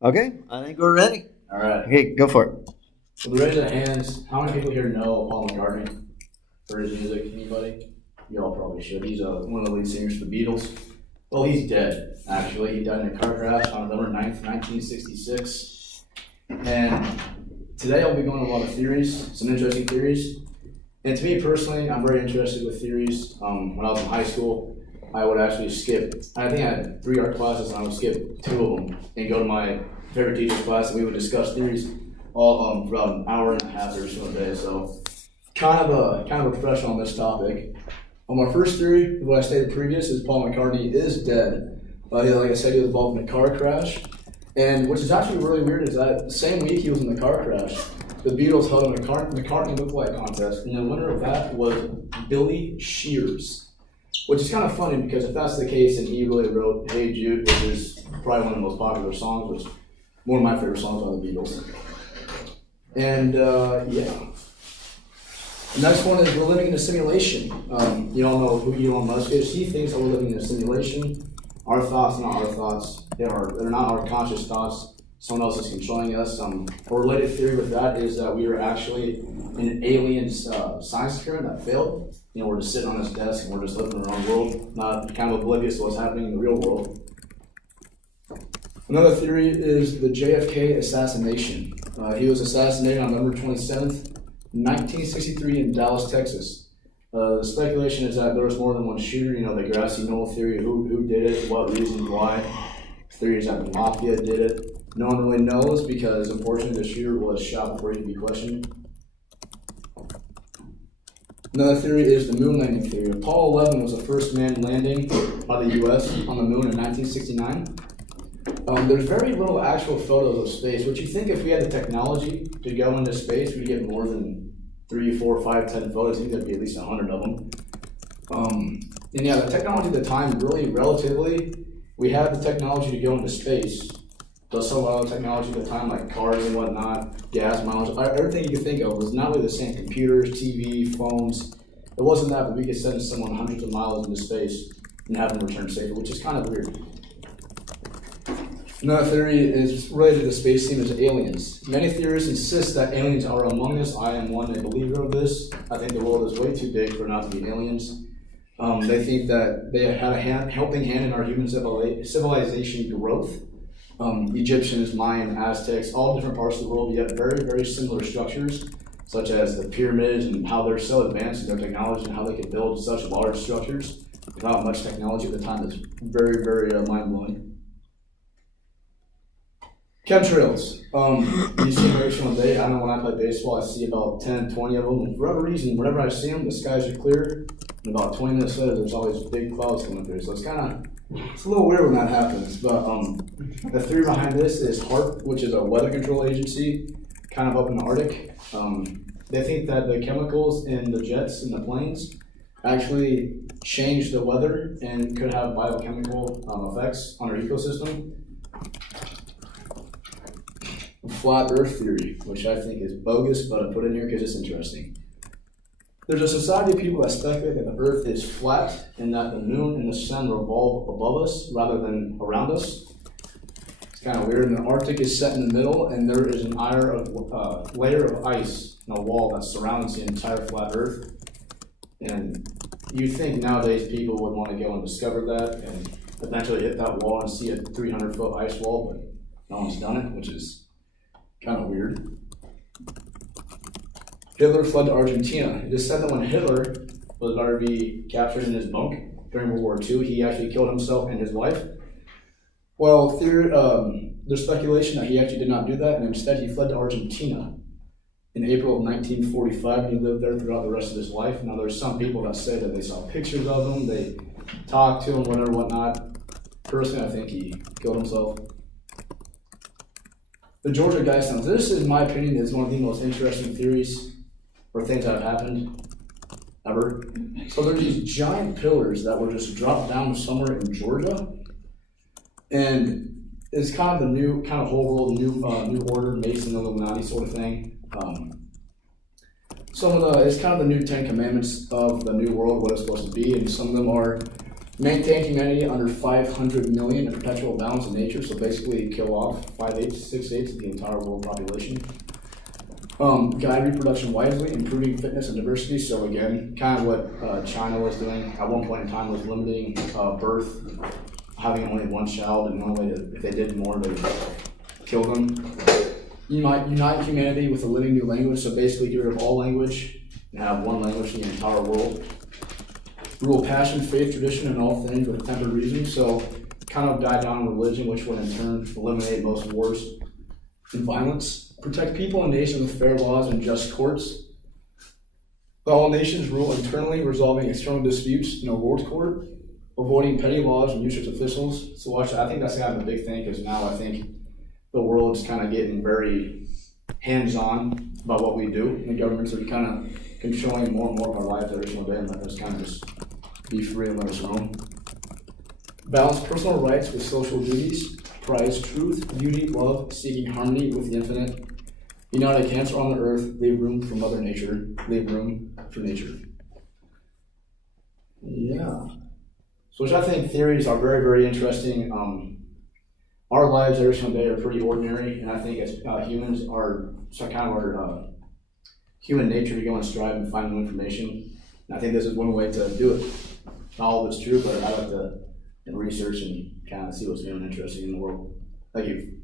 Okay, I think we're ready. All right. Okay, go for it. So the raise of hands, how many people here know Paul McCartney for his music? Anybody? You all probably should. He's one of the lead singers for the Beatles. Well, he's dead, actually. He died in a car crash on November 9th, 1966. And today I'll be going over a lot of theories, some interesting theories. And to me personally, I'm very interested with theories. When I was in high school, I would actually skip, I think I had 3 art classes, and I would skip 2 of them and go to my favorite teacher's class, and we would discuss theories all for about an hour and a half every single day. So kind of a professional on this topic. My first theory, what I stated previous, is Paul McCartney is dead. Like I said, he was involved in a car crash. And which is actually really weird is that the same week he was in the car crash, the Beatles held a McCartney look-alike contest, and the winner of that was Billy Shears. Which is kind of funny because if that's the case, and he really wrote Hey Jude, which is probably one of the most popular songs, which is one of my favorite songs by the Beatles. And yeah. The next one is we're living in a simulation. You all know who Elon Musk is. He thinks that we're living in a simulation. Our thoughts are not our thoughts. They're not our conscious thoughts. Someone else is controlling us. A related theory with that is that we are actually in an alien science experiment that failed. You know, we're just sitting on this desk and we're just living in our own world, not kind of oblivious to what's happening in the real world. Another theory is the JFK assassination. He was assassinated on November 27th, 1963 in Dallas, Texas. The speculation is that there was more than one shooter. You know, the grassy knoll theory, who did it, what reasons, why. Theories that the mafia did it. No one really knows because, unfortunately, the shooter was shot before he could be questioned. Another theory is the moon landing theory. Apollo 11 was the first manned landing by the U.S. on the moon in 1969. There's very little actual photos of space, which you think if we had the technology to go into space, we'd get more than 3, 4, 5, 10 photos. I think there'd be at least 100 of them. And yeah, the technology at the time, really, relatively, we had the technology to go into space. But some other technology at the time, like cars and whatnot, gas mileage, everything you could think of was not really the same. Computers, TV, phones. It wasn't that, but we could send someone hundreds of miles into space and have them return safely, which is kind of weird. Another theory is related to the space theme is aliens. Many theorists insist that aliens are among us. I am one believer of this. I think the world is way too big for not to be aliens. They think that they had a helping hand in our human civilization growth. Egyptians, Mayan, Aztecs, all different parts of the world, we have very, very similar structures, such as the pyramids and how they're so advanced in their technology and how they can build such large structures without much technology at the time. It's very, very mind-blowing. Chemtrails. You see them every single day. I know when I play baseball, I see about 10, 20 of them. And for whatever reason, whenever I see them, the skies are clear. And about 20 minutes later, there's always big clouds coming through. So it's a little weird when that happens. But the theory behind this is HAARP, which is a weather control agency, kind of up in the Arctic. They think that the chemicals in the jets and the planes actually change the weather and could have biochemical effects on our ecosystem. Flat Earth theory, which I think is bogus, but I put it in here because it's interesting. There's a society of people that speculate that the Earth is flat and that the moon and the sun revolve above us rather than around us. It's kind of weird. And the Arctic is set in the middle, and there is an layer of ice and a wall that surrounds the entire flat Earth. And you think nowadays people would want to go and discover that and eventually hit that wall and see a 300-foot ice wall, but no one's done it, which is kind of weird. Hitler fled to Argentina. It is said that when Hitler was about to be captured in his bunk during World War II, he actually killed himself and his wife. Well, there's speculation that he actually did not do that, and instead he fled to Argentina in April of 1945, and he lived there throughout the rest of his life. Now, there's some people that say that they saw pictures of him, they talked to him, whatever, whatnot. Personally, I think he killed himself. The Georgia Guidestones. This, in my opinion, is one of the most interesting theories or things that have happened ever. So there's these giant pillars that were just dropped down somewhere in Georgia, and it's kind of the new, kind of whole world, new order, Mason, Illuminati sort of thing. It's kind of the new 10 Commandments of the new world, what it's supposed to be, and some of them are Maintain humanity under 500 million in perpetual balance in nature, so basically kill off 5/8, 6/8 of the entire world population. Guide reproduction wisely, improving fitness and diversity. So again, kind of what China was doing at one point in time was limiting birth, having only one child, and the only way to, if they did more, they would kill them. Unite humanity with a living new language, so basically get rid of all language and have one language in the entire world. Rule passion, faith, tradition, and all things with tempered reason, so kind of die down religion, which would in turn eliminate most wars and violence. Protect people and nations with fair laws and just courts. All nations rule internally, resolving external disputes in a world court, avoiding petty laws and useless officials. So I think that's kind of a big thing, because now I think the world's kind of getting very hands-on about what we do, and the governments are kind of controlling more and more of our lives every single day, and let us kind of just be free and let us roam. Balance personal rights with social duties. Prize truth, beauty, love, seeking harmony with the infinite. Unite a cancer on the earth, leave room for Mother Nature, leave room for nature. Yeah. So which I think theories are very, very interesting. Our lives every single day are pretty ordinary, and I think as humans are kind of our human nature to go and strive and find new information. And I think this is one way to do it. Not all of it's true, but I like to research and kind of see what's new and interesting in the world. Thank you.